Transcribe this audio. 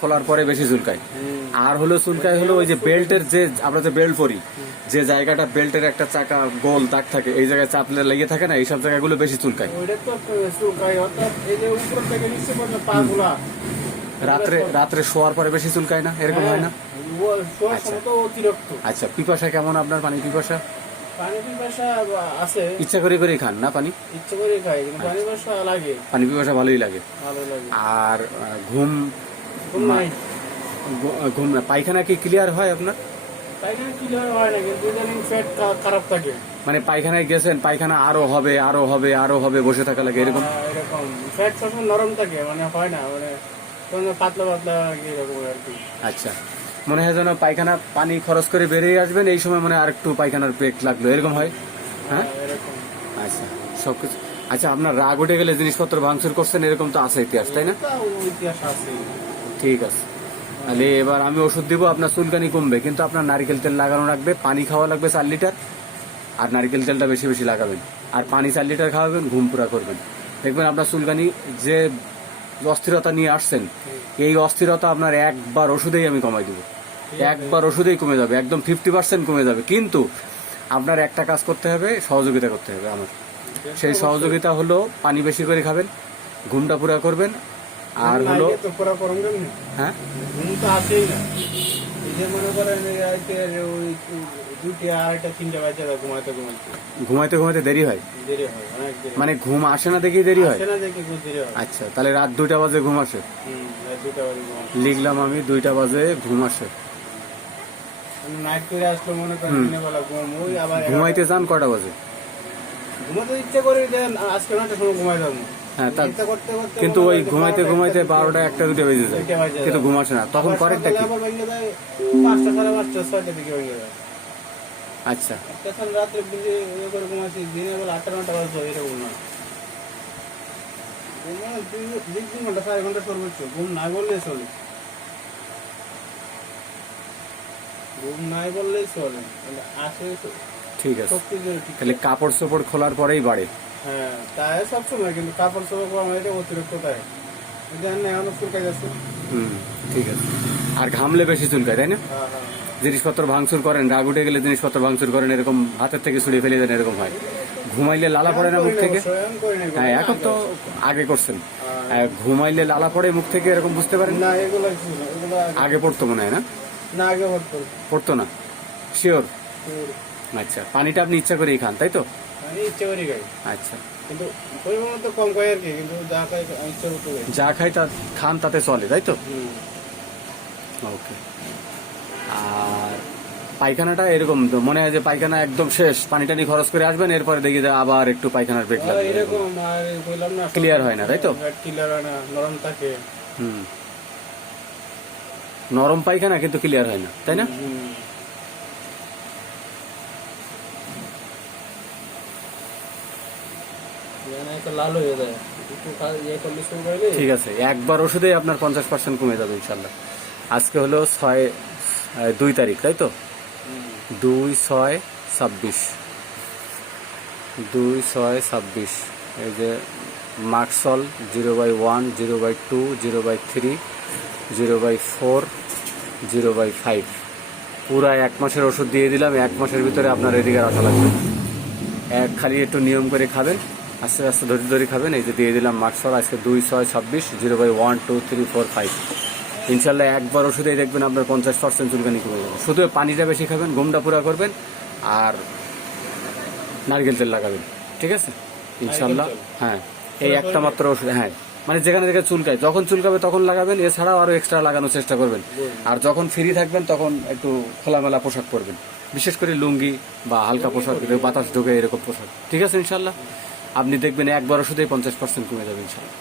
খোলার পরে বেশি চুলকায়। আর হলো চুলকায় হলো ওই যে বেল্টের যে আমরা যে বেল্ট পরি, যে জায়গাটা বেল্টের একটা চাকা গোল দাগ থাকে, এই জায়গায় চাপলে লেগে থাকে না, এইসব জায়গাগুলো বেশি চুলকায়। রাত্রে শোয়ার পরে বেশি চুলকায় না, এরকম হয় না? আচ্ছা, পিপাসা কেমন আপনার? পানি পিপাসা আছে? ইচ্ছা করে করে খান না পানি? ইচ্ছা করে খাই, কিন্তু পানি পিপাসা ভালোই লাগে। আর ঘুম নাই। ঘুম না, পায়খানা কি ক্লিয়ার হয় আপনার? পায়খানা ক্লিয়ার হয় না, কিন্তু ইদানিং পেট খারাপ থাকে। মানে পায়খানায় গেছেন, পায়খানা আরো হবে আরো হবে আরো হবে, বসে থাকা লাগে এরকম? এরকম পেট সবসময় নরম থাকে, মানে হয় না, মানে পাতলা পাতলা এরকম আর কি। আচ্ছা, মনে হয় যেন পায়খানা পানি খরচ করে বেরিয়ে আসবেন, এই সময় মানে আর একটু পায়খানার পেট লাগলো, এরকম হয়? হ্যাঁ, এরকম। আচ্ছা, সবকিছু। আচ্ছা, আপনার রাগ উঠে গেলে জিনিসপত্র ভাঙচুর করছেন, এরকম তো আছে ইতিহাস, তাই না? ইতিহাস আছে। ঠিক আছে, তাহলে এবার আমি ওষুধ দিব, আপনার চুলকানি কমবে, কিন্তু আপনার নারকেল তেল লাগানো রাখবে, পানি খাওয়া লাগবে 4 লিটার, আর নারকেল তেলটা বেশি বেশি লাগাবেন, আর পানি 4 লিটার খাওয়াবেন, ঘুম পুরা করবেন। দেখবেন আপনার চুলকানি যে অস্থিরতা নিয়ে আসছেন, এই অস্থিরতা আপনার একবার ওষুধেই আমি কমাই দেবো, একবার ওষুধেই কমে যাবে, একদম 50% কমে যাবে। কিন্তু আপনার একটা কাজ করতে হবে, সহযোগিতা করতে হবে আমার। সেই সহযোগিতা হলো পানি বেশি করে খাবেন, ঘুমটা পুরা করবেন, আর হলো হ্যাঁ, ঘুম তো আসেই না। এই যে মনে করেন ওই 2টা 2:30 3টা বাজে ঘুমাইতে ঘুমাইতে ঘুমাইতে দেরি হয়, দেরি হয়, অনেক দেরি। মানে ঘুম আসে না দেখি দেরি হয়? আসে না দেখে খুব দেরি হয়। আচ্ছা, তাহলে রাত 2টা বাজে ঘুম আসে? রাত 2টা বাজে ঘুম আসে। লিখলাম আমি, 2টা বাজে ঘুম আসে। নাইট করে আসলে মনে করেন দিনের বেলা ঘুম, ওই আবার ঘুমাইতে যান কটা বাজে? ঘুমাতে ইচ্ছা করে দেন, আজকে নয়টার সময় ঘুমাই যাবো। হ্যাঁ, ইচ্ছা করতে করতে কিন্তু ওই ঘুমাইতে ঘুমাইতে 12টা 1টা 2টা বেজে যায়, কিন্তু ঘুম আসে না, তখন করেনটা কি? আবার ভেঙে যায় 5টা 5:30 6টার দিকে ভেঙে যায়। আচ্ছা, তখন রাত্রে বুঝে ইয়ে করে ঘুমাচ্ছি, দিনের বেলা 8টা 9টা বাজে, এরকম না। দুই 3 ঘন্টা 4 ঘন্টা সর্বোচ্চ ঘুম নাই বললেই চলে, ঘুম নাই বললেই চলে। আসে ঠিক আছে, শক্তি ঠিক। তাহলে কাপড় চোপড় খোলার পরেই বাড়ে? হ্যাঁ, তাই সবসময়, কিন্তু কাপড় চোপড় আমার এটা অতিরিক্ত তাই এখনো চুলকাই যাচ্ছে। ঠিক আছে। আর ঘামলে বেশি চুলকায়, তাই না? হ্যাঁ হ্যাঁ। জিনিসপত্র ভাঙচুর করেন, রাগ উঠে গেলে জিনিসপত্র ভাঙচুর করেন, এরকম হাতের থেকে ছুড়ে ফেলে দেন, এরকম হয়? ঘুমাইলে লালা পড়ে না মুখ থেকে? হ্যাঁ, এখন তো আগে করছেন। ঘুমাইলে লালা পড়ে মুখ থেকে, এরকম বুঝতে পারেন? না, এগুলো আগে পড়তো মনে হয় না? না, আগে পড়তো না, শিওর? আচ্ছা, পানিটা আপনি ইচ্ছা করেই খান, তাই তো? ইচ্ছা করি খাই। আচ্ছা, কিন্তু পরিমাণ তো কম খাই আর কি, কিন্তু যা খাই ইচ্ছা করতে খাই। যা খাই তা খান, তাতে চলে, তাই তো? ওকে। আর পায়খানাটা এরকম তো মনে হয় যে পায়খানা একদম শেষ, পানি টানি খরচ করে আসবেন, এরপরে দেখি যে আবার একটু পায়খানার পেট লাগবে, এরকম আর বললাম না, ক্লিয়ার হয় না, তাই তো? ক্লিয়ার হয় না, নরম থাকে। নরম পায়খানা কিন্তু ক্লিয়ার হয় না, তাই না? লাল হয়ে যায়। ঠিক আছে, একবার ওষুধে আপনার 50% কমে যাবে ইনশাল্লাহ। আজকে হলো 2 তারিখ, তাই তো? 2/6/26, 2/6/26। এই যে মার্কসল 0/1, 0/2, 0/3, 0/4, 0/5, পুরা 1 মাসের ওষুধ দিয়ে দিলাম। 1 মাসের ভিতরে আপনার এদিকে রাখা লাগবে। খালি একটু নিয়ম করে খাবেন, আস্তে আস্তে ধরে ধরে খাবেন। এই যে দিয়ে দিলাম মার্কসল, আজকে 2/6/26, 0/1, 2, 3, 4, 5। ইনশাল্লাহ একবার ওষুধেই দেখবেন আপনার 50% চুলকানি কমে যাবে। শুধু পানিটা বেশি খাবেন, ঘুমটা পুরা করবেন, আর নারকেল তেল লাগাবেন, ঠিক আছে ইনশাল্লাহ। হ্যাঁ, এই একটা মাত্র ওষুধ। হ্যাঁ, মানে যেখানে যেখানে চুলকায়, যখন চুলকাবে তখন লাগাবেন, এছাড়াও আরো এক্সট্রা লাগানোর চেষ্টা করবেন। আর যখন ফ্রি থাকবেন তখন একটু খোলামেলা পোশাক পরবেন, বিশেষ করে লুঙ্গি বা হালকা পোশাক, বাতাস ঢোকে এরকম পোশাক, ঠিক আছে ইনশাল্লাহ। আপনি দেখবেন একবার ওষুধেই 50% কমে যাবে ইনশাল্লাহ।